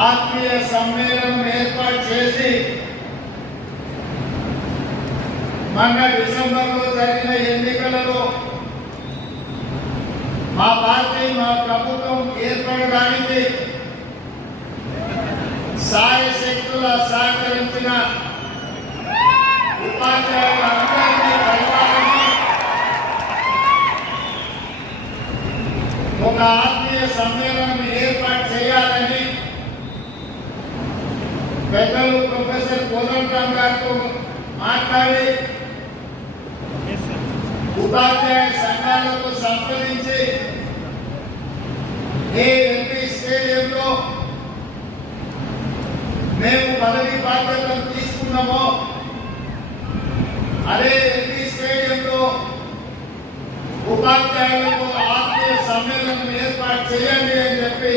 ఆత్మీయ సమ్మేళనం ఏర్పాటు చేసి మొన్న డిసెంబర్లో జరిగిన ఎన్నికలలో మా పార్టీ మా ప్రభుత్వం ఏర్పడడానికి సాయశక్తుల సహకరించిన ఉపాధ్యాయులందరినీ కలవాలని ఒక ఆత్మీయ సమ్మేళనం ఏర్పాటు చేయాలని పెద్దలు ప్రొఫెసర్ కోదండరామ్ గారితో మాట్లాడి ఉపాధ్యాయ సంఘాలతో సంప్రదించి ఏ ఎంపీ స్టేడియంలో మేము పదవి బాధ్యతలు తీసుకున్నామో అదే ఎంపీ స్టేడియంలో ఉపాధ్యాయులకు ఆత్మీయ సమ్మేళనం ఏర్పాటు చేయండి అని చెప్పి